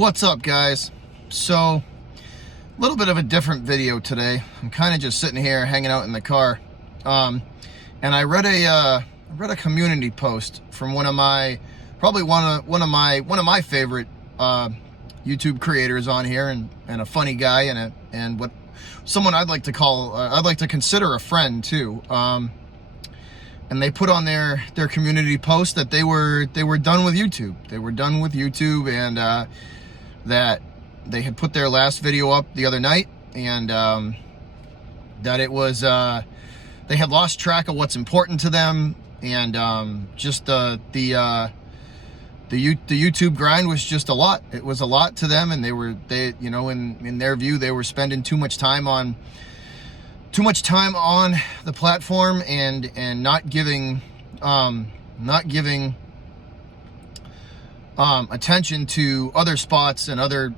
What's up, guys? So, a little bit of a different video today. I'm kind of just sitting here hanging out in the car, and I read a community post from one of my favorite YouTube creators on here, and a funny guy, and what someone I'd like to consider a friend too. And they put on their community post that they were done with YouTube. They were done with YouTube, and that they had put their last video up the other night, and that it was they had lost track of what's important to them, and just the YouTube grind was just a lot. It was a lot to them, and they in their view, they were spending too much time on the platform, and not giving attention to other spots and other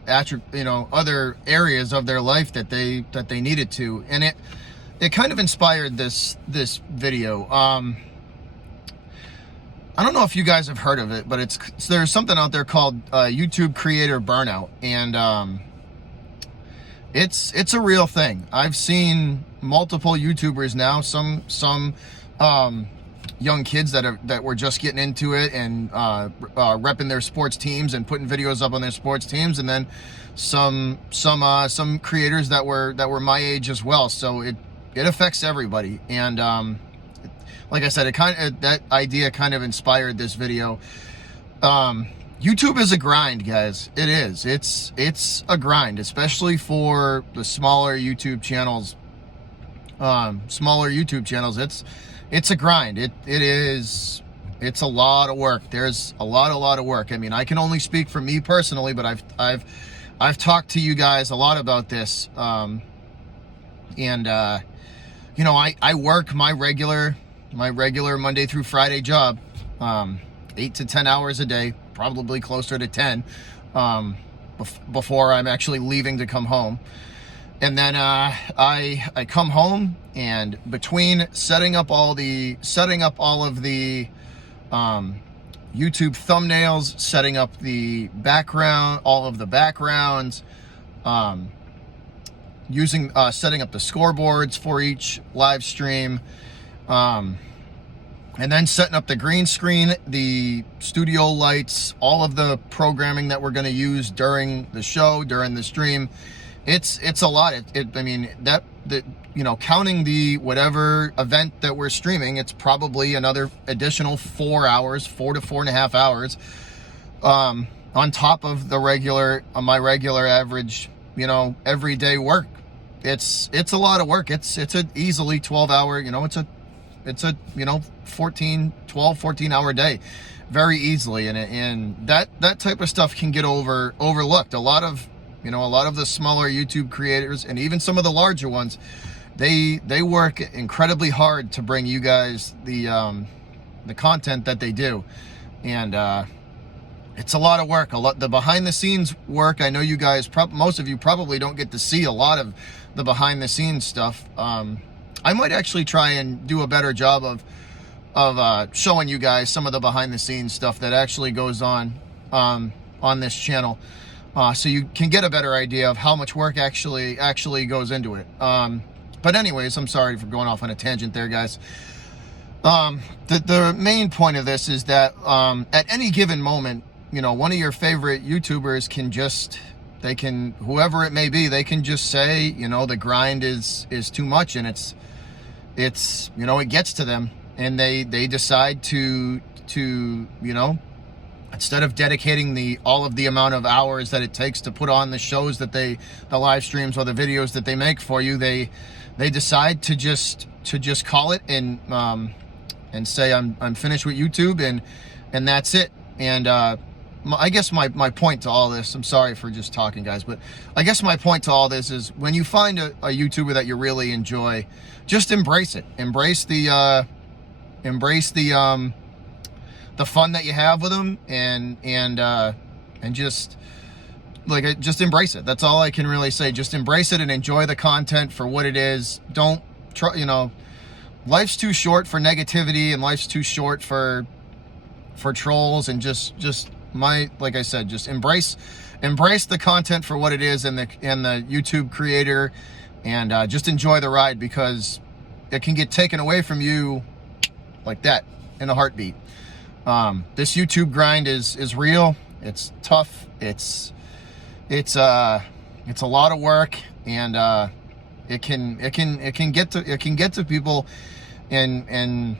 areas of their life that they needed to. And it kind of inspired this video. I don't know if you guys have heard of it, but there's something out there called YouTube creator burnout, and it's a real thing. I've seen multiple YouTubers now, some young kids that were just getting into it and repping their sports teams and putting videos up on their sports teams, and then some creators that were my age as well. So it affects everybody, and like I said, that idea kind of inspired this video. YouTube is a grind, guys. It is. It's a grind, especially for the smaller YouTube channels. It's a grind. It's a lot of work. There's a lot of work. I mean, I can only speak for me personally, but I've talked to you guys a lot about this. I work my regular Monday through Friday job, 8 to 10 hours a day, probably closer to 10, before I'm actually leaving to come home. And then I come home, and between setting up all of the YouTube thumbnails, setting up the background, all of the backgrounds, setting up the scoreboards for each live stream, and then setting up the green screen, the studio lights, all of the programming that we're going to use during the show, during the stream. It's a lot. Counting the whatever event that we're streaming, it's probably another additional 4 hours, 4 to 4.5 hours, on top of my regular average, everyday work. It's a lot of work. It's an easily 12-hour, it's a 14 hour day, very easily, and that type of stuff can get overlooked. A lot of the smaller YouTube creators, and even some of the larger ones, they work incredibly hard to bring you guys the content that they do, and it's a lot of work. The behind the scenes work. I know you guys, most of you probably don't get to see a lot of the behind the scenes stuff. I might actually try and do a better job of showing you guys some of the behind the scenes stuff that actually goes on this channel, so you can get a better idea of how much work actually goes into it. But anyways, I'm sorry for going off on a tangent there, guys. The main point of this is that at any given moment, one of your favorite YouTubers whoever it may be, they can just say, the grind is too much, and it gets to them, and they decide to instead of dedicating all of the amount of hours that it takes to put on the shows the live streams or the videos that they make for you, they decide to just call it and say, I'm finished with YouTube, and that's it. And I guess my point to all this, I'm sorry for just talking, guys, but I guess my point to all this is, when you find a YouTuber that you really enjoy, just embrace it. Embrace the fun that you have with them, and just embrace it. That's all I can really say. Just embrace it and enjoy the content for what it is. Don't try, life's too short for negativity, and life's too short for trolls, and just like I said, just embrace the content for what it is, and the YouTube creator, and just enjoy the ride, because it can get taken away from you like that in a heartbeat. This YouTube grind is real. It's tough. It's a lot of work, and it can get to people, and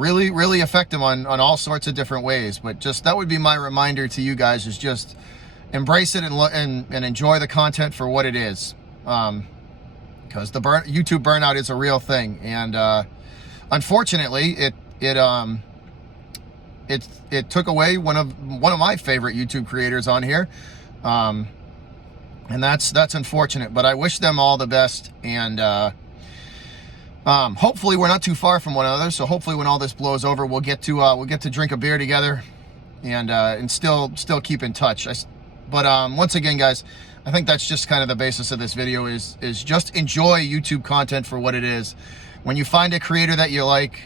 really affect them on all sorts of different ways. But just, that would be my reminder to you guys, is just embrace it and enjoy the content for what it is, because the YouTube burnout is a real thing, and unfortunately it took away one of my favorite YouTube creators on here, and that's unfortunate. But I wish them all the best, and hopefully we're not too far from one another. So hopefully when all this blows over, we'll get to drink a beer together, and still keep in touch. But once again, guys, I think that's just kind of the basis of this video, is just enjoy YouTube content for what it is. When you find a creator that you like,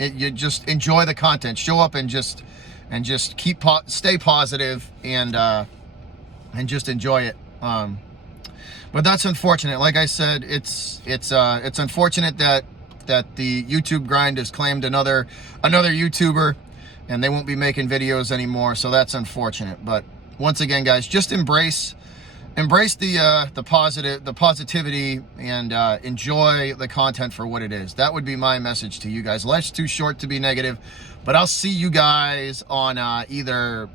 you just enjoy the content. Show up and just stay positive, and just enjoy it. But that's unfortunate. Like I said, it's unfortunate that the YouTube grind has claimed another YouTuber, and they won't be making videos anymore. So that's unfortunate. But once again, guys, just embrace the positivity, and enjoy the content for what it is. That would be my message to you guys. Life's too short to be negative. But I'll see you guys on either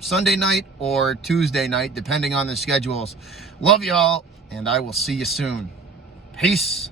Sunday night or Tuesday night, depending on the schedules. Love y'all, and I will see you soon. Peace.